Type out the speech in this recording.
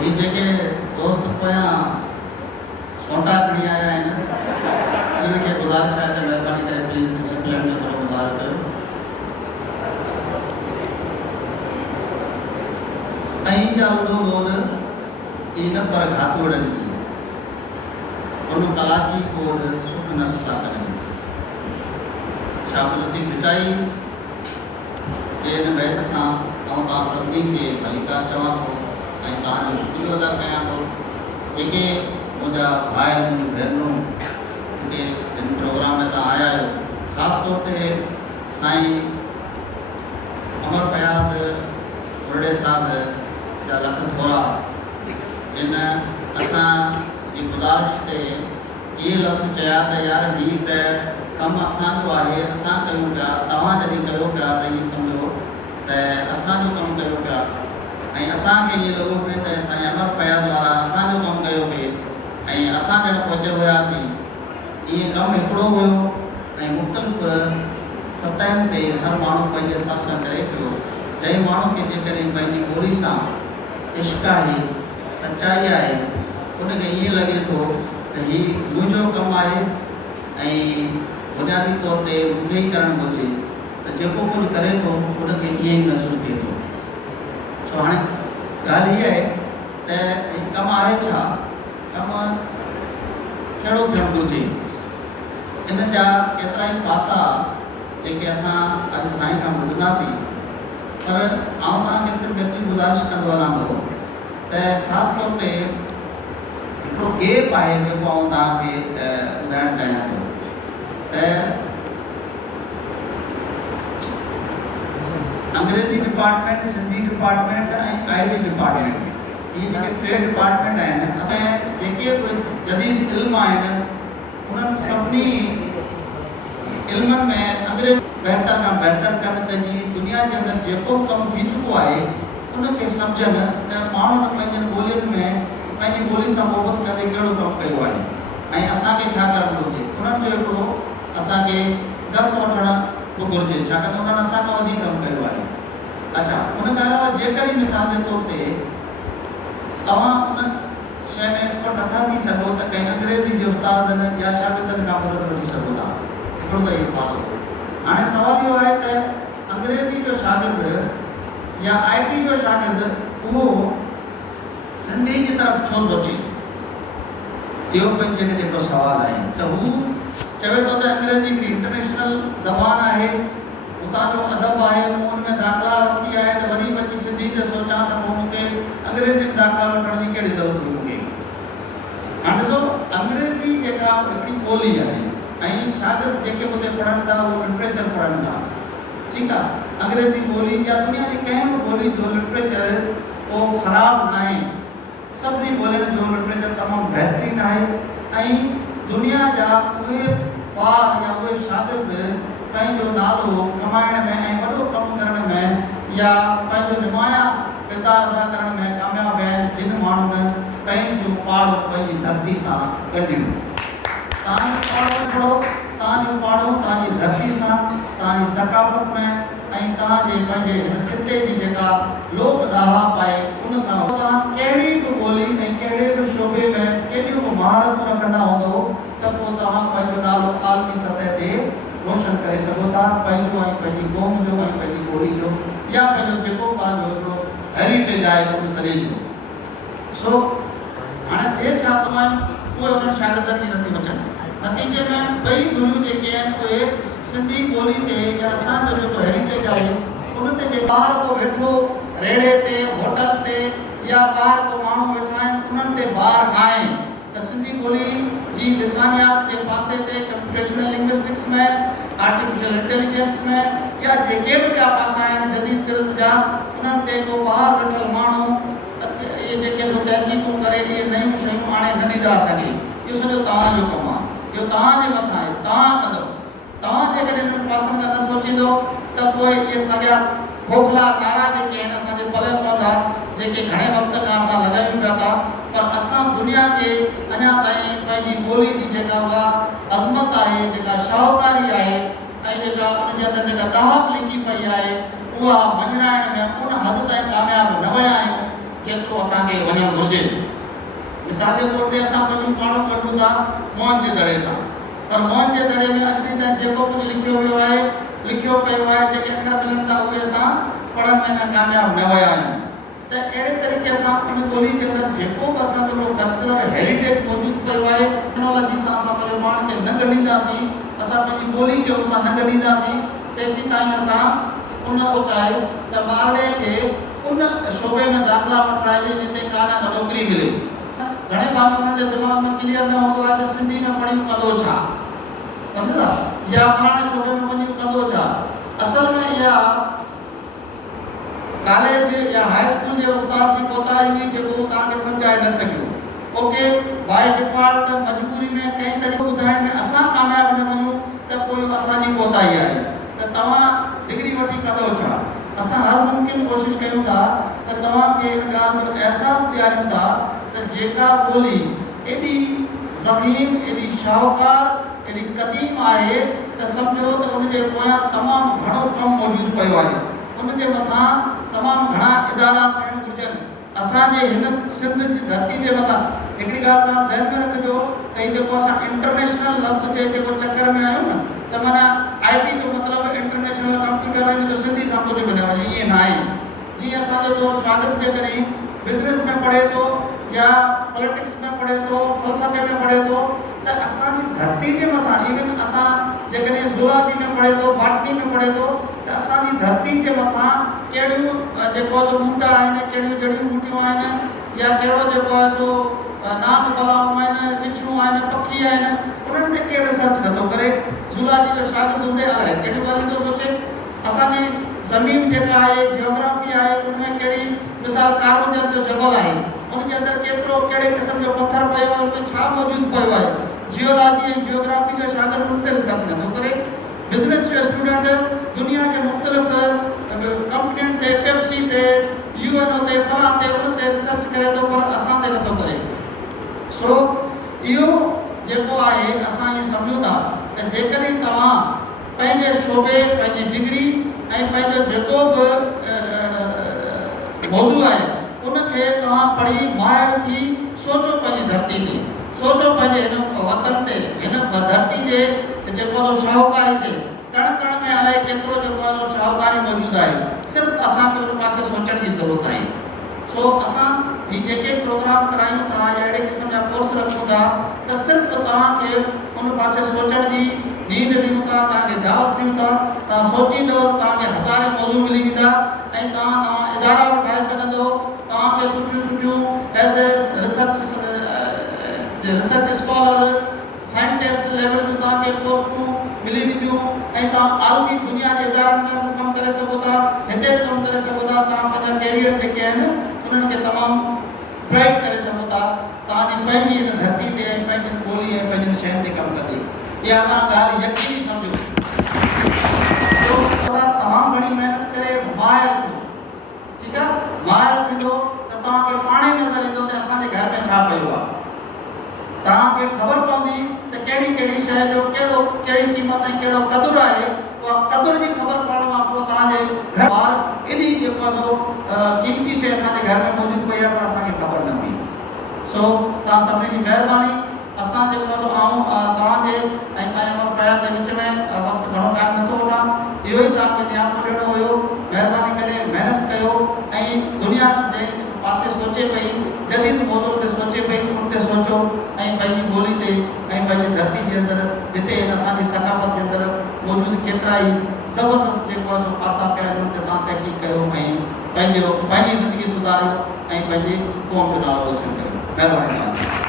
ये जेके दोस्त पोयां सोटा खणी आया आहिनि उन्हनि खे गुज़ारिश आहे त महिरबानी करे प्लीज़ डिसिप्लिन में थोरो गुज़ारो कयो। ऐं जा उॾो बोल ई न पर घात उड़नि जी उन कलाची कोड सुख न सुठा करनि शामिलती भिटाई जे इन बैत सां तव्हां सभिनी खे भलीकार चवां थो ऐं तव्हांजो शुक्रियो अदा कयां थो। जेके मुंहिंजा भाई मुंहिंजी भेनरूं जेके हिन प्रोग्राम में तव्हां आया आहियो, ख़ासि तौर ते साईं अमर फयाज़ बुरड़े साहिब जा लख थोरा जिन असांजी गुज़ारिश ते इहे लफ़्ज़ चया त यार हीअ त कमु असांजो आहे, असां कयूं पिया, तव्हां जॾहिं कयो पिया त इहे सम्झो त असांजो कमु कयो पिया ऐं असांखे इहो लॻो पियो त साईं अमर फयाज़ वारा असांजो कमु कयो पिए ऐं असां जॾहिं पहुचा हुआसीं इहे कमु हिकिड़ो हुयो ऐं मुख़्तलिफ़ सतहनि ते हर माण्हू पंहिंजे हिसाब सां करे पियो। जंहिं माण्हू खे जेकॾहिं पंहिंजी ॿोली सां इश्क़ आहे, सचाई आहे, उनखे ईअं लॻे थो त हीउ मुंहिंजो कमु आहे ऐं बुनियादी तौर ते मूंखे ई करणु घुरिजे त जेको कुझु करे थो उनखे ईअं ई महसूसु थिए थो। छो हाणे ॻाल्हि इहा आहे त हीउ कमु आहे छा, कमु कहिड़ो थियणु घुरिजे। इन जा केतिरा ई पासा जेके असां अॼु साईं खां ॿुधंदासीं, पर आउं तव्हांखे सिर्फ़ु एतिरी गुज़ारिश कंदो हलां थो त ख़ासि तौर ते हिकिड़ो गेप आहे जेको आउं तव्हांखे ॿुधाइणु चाहियां थो त अंग्रेज़ी डिपार्टमेंट, सिंधी डिपार्टमेंट ऐं आईबी डिपार्टमेंट, इहे जेके टे डिपार्टमेंट आहिनि, असां जेके बि जदीद इल्म आहिनि उन्हनि सभिनी इल्मनि में अंग्रेज़ी बहितर खां बहितर कनि त जीअं दुनिया जे अंदरि जेको कमु थी चुको आहे उनखे सम्झनि त माण्हुनि पंहिंजनि ॿोलियुनि में पंहिंजी ॿोली सां मोहबत कंदे कहिड़ो कमु कयो आहे ऐं असांखे छा करणु घुरिजे। उन्हनि जो हिकिड़ो असांखे गस वठणु घुरिजे, छाकाणि उन्हनि असांखां वधीक कमु कयो आहे। अच्छा, उन खां अलावा जेकॾहिं मिसाल जे तौर ते तव्हां उन शइ में एक्सपर्ट नथा थी सघो त कंहिं अंग्रेज़ी जे उस्तादनि या शागिर्दनि खां मदद वठी सघो था। हिकिड़ो त इहो पासो। हाणे सुवाल इहो आहे त अंग्रेज़ी जो शागिर्द या IT जो शागिर्द उहो सिंधी जी तरफ़ छो सोचे, इहो पंहिंजे जेको सुवाल आहे त हू चवे थो त अंग्रेज़ी हिकिड़ी इंटरनेशनल ज़बान आहे, उतां जो अदब आहे, मूं हुन में दाख़िला वरिती आहे त वरी बची सिंधी ते सोचां त पोइ मूंखे अंग्रेज़ी में दाख़िला वठण जी कहिड़ी ज़रूरत हुई मूंखे। हाणे ॾिसो, अंग्रेज़ी जेका हिकिड़ी ॿोली आहे ऐं शागिर्द जेके हुते पढ़नि था उहो लिटरेचर पढ़नि था, ठीकु आहे। अंग्रेज़ी ॿोली या दुनिया जी कंहिं बि ॿोली जो लिटरेचर उहो ख़राबु न आहे, सभिनी ॿोलियुनि जो लिटरेचर तमामु बहितरीनु आहे ऐं दुनिया जा उहे ॿार या उहे शागिर्द पंहिंजो नालो कमाइण में ऐं वॾो कमु करण में या पंहिंजो नुमाया किरदारु अदा करण में कामयाबु आहिनि जिन माण्हुनि पंहिंजूं पाड़ो पंहिंजी धरती सां ॻंढियूं। तव्हांजो पाड़ो खणो, तव्हांजो पाड़ो तव्हांजी धरती सां, तव्हांजी सकाफ़त में ऐं तव्हांजे पंहिंजे हिन खिते जी जेका लोक ॾाहप आहे उन सां तव्हां कहिड़ी बि ॿोली ऐं कहिड़े बि शोबे में केॾियूं बि महारतूं रखंदा हूंदो त पोइ तव्हां पंहिंजो नालो आलमी सतह ते रोशन करे सघो था, पंहिंजो ऐं पंहिंजी क़ौम जो ऐं पंहिंजी ॿोली जो या पंहिंजो जेको तव्हांजो हिकिड़ो हेरिटेज आहे उन सॼे जो। सो हाणे थिए छा थो आहे, उहे उन्हनि शागिर्दनि जी नथी बचनि। नतीजे में ॿई धुनियूं जेके आहिनि उहे सिंधी ॿोली ते या असांजो जेको हेरिटेज आहे उन ते जे ॿार को वेठो रेड़े ते, होटल ते या ॿार को माण्हू वेठा आहिनि उन्हनि ते ॿार न आहे त सिंधी ॿोली जी लिसानियात जे पासे ते कंप्यूटेशनल लिंग्विस्टिक्स में, आर्टिफिशियल इंटेलिजेंस में या जेके बि ॿिया पासा आहिनि जदीद तिर्ज़ जा, उन्हनि ते को ॿाहिरि वेठल माण्हू इहे जेके तहक़ीक़ूं करे इहे नयूं शयूं आणे न ॾींदा सघे। इहो सॼो तव्हांजो कमु आहे, इहो तव्हांजे मथां आहे, तव्हां कंदो। तव्हां जेकॾहिं हिननि पासनि खां न सोचींदो त पोइ इहे सॼा खोखला नारा जेके आहिनि असांजे पले पवंदा, जेके घणे वक़्त खां असां लॻायूं पिया था, पर असां दुनिया खे अञा ताईं पंहिंजी ॿोली जी जेका उहा अज़मत आहे, जेका शाहूकारी आहे ऐं जेका उनजे अंदरि जेका ॾाहप लिकी पई आहे, उहा मञाइण में उन हद ताईं कामयाबु न विया आहियूं केतिरो असांखे वञणु घुरिजे। मिसाल जे तौर ते असां पंहिंजूं पाणो कढूं था मोहन जे दड़े सां, पर मोहन जे दड़े में अॼु ॾींहुं ताईं जेको कुझु लिखियो वियो आहे, लिखियो पियो आहे, जेके अखर मिलनि था उहे असां पढ़ण में अञा कामयाबु न विया आहियूं। त अहिड़े तरीक़े सां उन ॿोली जे अंदरि जेको बि असांजो कल्चरल हेरिटेज मौजूदु पियो आहे, टेक्नोलॉजी सां असां पंहिंजे पाण खे न ॻंढींदासीं, असां पंहिंजी ॿोली खे उन सां न ॻंढींदासीं, तेसीं ताईं असां उन चाहे त ॿारड़े खे उन शोबे में दाख़िला वठाइजे जिते कान त नौकिरी मिले। घणे माण्हुनि जे दिमाग़ में क्लियर न हूंदो आहे त सिंधी में पढ़ी कंदो छा, सम्झा, या फलाणे शोबे में वञी कंदो छा। असल में इहा कॉलेज या हाई स्कूल जे उस्ताद जी कोताही हुई जेको तव्हांखे सम्झाए न सघियो। ओके, बाय डिफॉल्ट मजबूरी में कंहिं तरीक़े ॿुधाइण में असां कामयाबु न वञूं त पोइ असांजी कोताही आहे त तव्हां डिग्री वठी कंदो छा। असां हर मुमकिन कोशिशि कयूं था त तव्हांखे इन ॻाल्हि जो अहसासु ॾियारियूं था त जेका ॿोली एॾी ज़मीन, एॾी शाहूकार, एॾी क़दीम आहे त सम्झो त उनजे पोयां तमामु घणो कमु मौजूदु पियो आहे, उनजे मथां तमामु घणा इदारा थियणु घुरिजनि। असांजे हिन सिंध जी धरती जे मथां हिकिड़ी ॻाल्हि तव्हां ज़हन में रखिजो त हीउ जेको असां इंटरनेशनल लफ़्ज़ जे जेको चकर में आहियूं न, त माना IT जो मतिलबु इंटरनेशनल कंप्यूटर इन जो सिंधी सां ॿुधी वञे वञे, ईअं न आहे। जीअं असांजो दोस्त शागिर्द जेकॾहिं बिज़नेस में पढ़े थो या पॉलिटिक्स में पढ़े थो, फ़लसफ़े में पढ़े थो, त असांजी धरती जे मथां इवन असां जेकॾहिं ज़ूलॉजी में पढ़े थो, बॉटनी में पढ़े थो, त असांजी धरती जे मथां कहिड़ियूं जेको ॿूटा आहिनि, कहिड़ियूं जड़ियूं ॿूटियूं आहिनि, या कहिड़ो जेको आहे सो नाग बलाऊं आहिनि, बिच्छूं आहिनि, पखी आहिनि, उन्हनि ते केरु रिसर्च नथो करे। ज़ूलॉजी जो शागिर्द हूंदे आहे कहिड़ियूं ॻाल्हियूं थो सोचे। असांजी ज़मीन जेका आहे, जियोग्राफी आहे, उनमें कहिड़ी मिसाल कारोजर जो जबल आहे, उनजे अंदरि केतिरो कहिड़े क़िस्म जो पथर पियो आहे, उनमें छा मौजूदु पियो आहे। जियोलॉजी ऐं जियोग्राफी जो शागिर्द उन ते रिसर्च नथो करे। बिज़नेस जो स्टूडेंट दुनिया के मुख़्तलिफ़ कंपनियुनि ते, पेप्सी ते, UNO ते, फलां ते, उन ते रिसर्च करे थो, पर असां ते नथो करे। सो इहो जेको आहे असां इहे सम्झूं था त जेकॾहिं तव्हां पंहिंजे शोबे, पंहिंजी डिग्री ऐं पंहिंजो जेको बि मौज़ू आहे उनखे तव्हां पढ़ी माहिर थी सोचो, पंहिंजी धरती ते सोचो, पंहिंजे हिन वतन ते, हिन धरती जे जेको शाहूकारी ते कण कण में अलाए केतिरो जेको आहे शाहूकारी मौजूदु आहे। सिर्फ़ु असांखे उन पासे सोचण जी ज़रूरत आहे। सो असां ही जेके प्रोग्राम करायूं था या अहिड़े क़िस्म जा कोर्स रखूं था त सिर्फ़ु तव्हांखे उन पासे सोचण जी नीड ॾियूं था, तव्हांखे दावत ॾियूं था। तव्हां सोचींदव, तव्हांखे हज़ारे मौज़ू मिली वेंदा ऐं तव्हां नवां इदारा वठाए सघंदव। तव्हांखे सुठियूं सुठियूं as a research scholar, scientist level जूं तव्हांखे पोस्टूं मिली वेंदियूं ऐं तव्हां आलमी दुनिया जे इदारनि में बि कमु करे सघो था, हिते बि कमु करे सघो था। तव्हां पंहिंजा कैरियर जेके आहिनि उन्हनि खे तमामु ब्राइट करे सघो था, तव्हांजी पंहिंजी हिन धरती ते ऐं पंहिंजी ॿोली ऐं पंहिंजनि शयुनि ते कमु कंदी। इहा तव्हां ॻाल्हि यकीनी सम्झो। तमामु घणी महिनत करे माहिर थियो, ठीकु आहे, माहिर थींदो त तव्हांखे पाणे नज़र ईंदो त असांजे घर में छा पियो आहे। तव्हांखे ख़बर पवंदी त कहिड़ी कहिड़ी शइ जो कहिड़ी क़ीमत ऐं कहिड़ो क़दुरु आहे। उहा क़दुरु जी ख़बर पवण खां पोइ तव्हांजे घर ॿार एॾी जेको आहे सो क़ीमती शइ असांजे घर में मौजूदु पई आहे, पर असांखे ख़बर न हुई। सो तव्हां सभिनी जी महिरबानी। असां जेको आहे आऊं तव्हांजे ऐं साईं अमर फयाज़ जे विच में वक़्तु घणो टाइम नथो वठां, इहो ई तव्हांखे नियामो ॾियणो हुयो। महिरबानी करे महिनत कयो ऐं दुनिया जे पासे सोचे पई, जदीद मौज़ू ते सोचे पई, उन ते सोचो ऐं पंहिंजी ॿोली ते ऐं पंहिंजी धरती जे अंदरि जिते असांजी सकाफ़त जे अंदरि मौजूदु केतिरा ई ज़बरदस्त जेको आहे सो पासा पिया आहिनि, उन ते तव्हां तहक़ीक़ कयो ऐं पंहिंजी ज़िंदगी सुधारियो ऐं पंहिंजी क़ौम जो नालो रोशन कयो। महिरबानी।